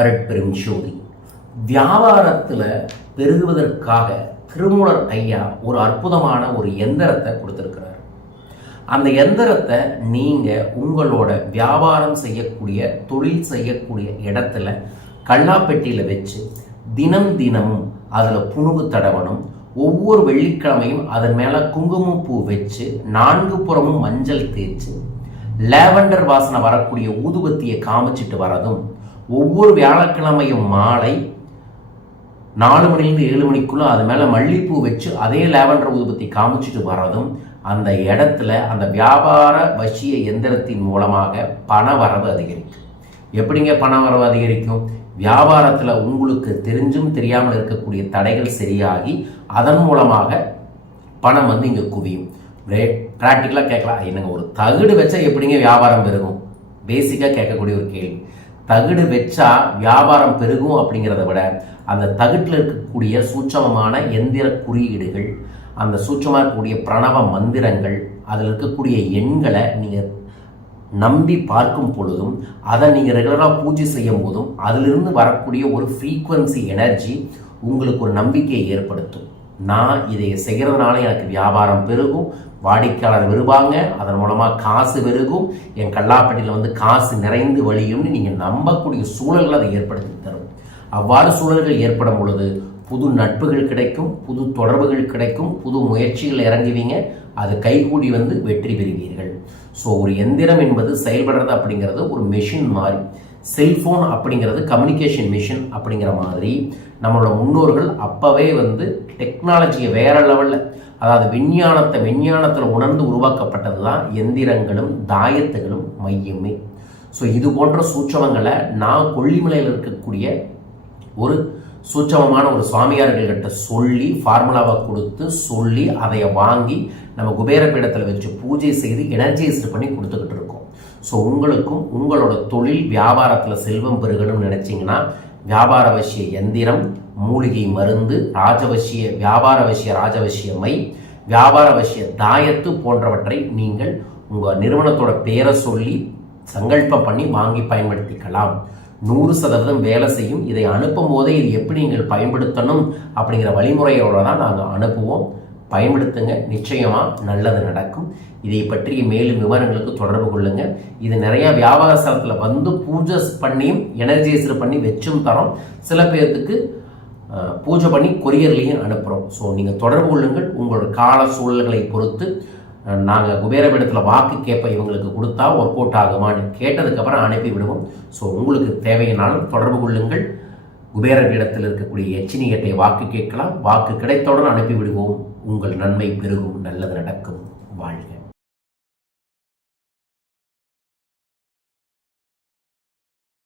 அருட்பெரும் ஜோதி. வியாபாரத்தில் பெருகுவதற்காக திருமூலர் ஐயா ஒரு அற்புதமான ஒரு எந்திரத்தை கொடுத்துருக்கிறார். அந்த எந்திரத்தை நீங்கள் உங்களோட வியாபாரம் செய்யக்கூடிய தொழில் செய்யக்கூடிய இடத்துல கல்லாப்பெட்டியில் வச்சு தினம் தினமும் அதில் புணுகு தடவணும். ஒவ்வொரு வெள்ளிக்கிழமையும் அதன் மேலே குங்குமப்பூ வச்சு நான்கு புறமும் மஞ்சள் தேய்ச்சி லேவண்டர் வாசனை வரக்கூடிய ஊதுபத்தியை காமிச்சிட்டு வரதும் ஒவ்வொரு வியாழக்கிழமையும் மாலை நாலு மணிலேருந்து ஏழு மணிக்குள்ளே அது மேலே மல்லிப்பூ வச்சு அதே லேவண்டர் ஊதுபத்தி காமிச்சிட்டு வரதும் அந்த இடத்துல அந்த வியாபார வசிய எந்திரத்தின் மூலமாக பண வரவு அதிகரிக்கும். எப்படிங்க பண வரவு அதிகரிக்கும்? வியாபாரத்தில் உங்களுக்கு தெரிஞ்சும் தெரியாமல் இருக்கக்கூடிய தடைகள் சரியாகி அதன் மூலமாக பணம் வந்து இங்கே குவியும். ப்ராக்டிக்கலாக கேட்கலாம். என்னங்க ஒரு தகுடு வச்சா எப்படிங்க வியாபாரம் பெருகும்? பேசிக்காக கேட்கக்கூடிய ஒரு கேள்வி. தகுடு வச்சா வியாபாரம் பெருகும் அப்படிங்கிறத விட அந்த தகுட்டில் இருக்கக்கூடிய சூட்சமமான எந்திர குறியீடுகள் அந்த சூட்சமாக இருக்கக்கூடிய பிரணவ மந்திரங்கள் அதில் இருக்கக்கூடிய எண்களை நீங்கள் நம்பி பார்க்கும் பொழுதும் அதை நீங்கள் ரெகுலராக பூஜை செய்யும் போதும் அதிலிருந்து வரக்கூடிய ஒரு ஃப்ரீக்குவன்சி எனர்ஜி உங்களுக்கு ஒரு நம்பிக்கையை ஏற்படுத்தும். நான் இதை செய்கிறதுனால எனக்கு வியாபாரம் பெருகும் வாடிக்கையாளர் வருவாங்க அதன் மூலமாக காசு பெருகும் என் கல்லாப்பட்டியில் வந்து காசு நிறைந்து வழியும்னு நீங்கள் நம்பக்கூடிய சூழல்களை அதை ஏற்படுத்தி தரும். அவ்வாறு சூழல்கள் ஏற்படும் பொழுது புது நட்புகள் கிடைக்கும் புது தொடர்புகள் கிடைக்கும் புது முயற்சிகள் இறங்குவீங்க அது கைகூடி வந்து வெற்றி பெறுவீர்கள். ஸோ ஒரு எந்திரம் என்பது செயல்படுறது அப்படிங்கிறது ஒரு மெஷின் மாதிரி. செல்ஃபோன் அப்படிங்கிறது கம்யூனிகேஷன் மிஷின் அப்படிங்கிற மாதிரி நம்மளோட முன்னோர்கள் அப்போவே வந்து டெக்னாலஜியை வேற லெவலில் அதாவது விஞ்ஞானத்தை விஞ்ஞானத்தில் உணர்ந்து உருவாக்கப்பட்டது தான் எந்திரங்களும் தாயத்துகளும் மையமே. ஸோ இது போன்ற சூட்சமங்களை நான் கொல்லிமலையில் இருக்கக்கூடிய ஒரு சூட்சமமான ஒரு சுவாமியார்கள்கிட்ட சொல்லி ஃபார்முலாவை கொடுத்து சொல்லி அதை வாங்கி நம்ம குபேர பீடத்தில் வச்சு பூஜை செய்து எனர்ஜைஸ்டு பண்ணி கொடுத்துக்கிட்டு இருக்கோம். ஸோ உங்களுக்கும் உங்களோட தொழில் வியாபாரத்தில் செல்வம் பெருகணும்னு நினச்சிங்கன்னா வியாபார வசிய எந்திரம் மூலிகை மருந்து ராஜவசிய வியாபாரவசிய ராஜவசிய மை வியாபாரவசிய தாயத்து போன்றவற்றை நீங்கள் உங்கள் நிறுவனத்தோட பேரை சொல்லி சங்கல்பம் பண்ணி வாங்கி பயன்படுத்திக்கலாம். நூறு சதவீதம் வேலை செய்யும். இதை அனுப்பும் போதே இது எப்படி நீங்கள் பயன்படுத்தணும் அப்படிங்கிற வழிமுறையோடு தான் நாங்கள் அனுப்புவோம். பயன்படுத்துங்க. நிச்சயமாக நல்லது நடக்கும். இதை பற்றிய மேலும் விவரங்களுக்கு தொடர்பு கொள்ளுங்க. இது நிறையா வியாபார ஸ்தலத்தில் வந்து பூஜை பண்ணியும் எனர்ஜைசர் பண்ணி வச்சும் தரோம். சில பேர்த்துக்கு பூஜை பண்ணி கொரியர்லேயும் அனுப்புகிறோம் ஸோ நீங்கள் தொடர்பு கொள்ளுங்கள். உங்களோட கால சூழல்களை பொறுத்து நாங்கள் குபேரபீடத்தில் வாக்கு கேட்ப இவங்களுக்கு கொடுத்தா ஒர்க் அவுட் ஆகுமான்னு கேட்டதுக்கப்புறம் அனுப்பி விடுவோம் ஸோ உங்களுக்கு தேவையினாலும் தொடர்பு கொள்ளுங்கள். குபேரபீடத்தில் இருக்கக்கூடிய எச்சினி வாக்கு கேட்கலாம். வாக்கு கிடைத்தவுடன் அனுப்பிவிடுவோம். உங்கள் நன்மை பெருகும். நல்லது நடக்கும். வாழ்க.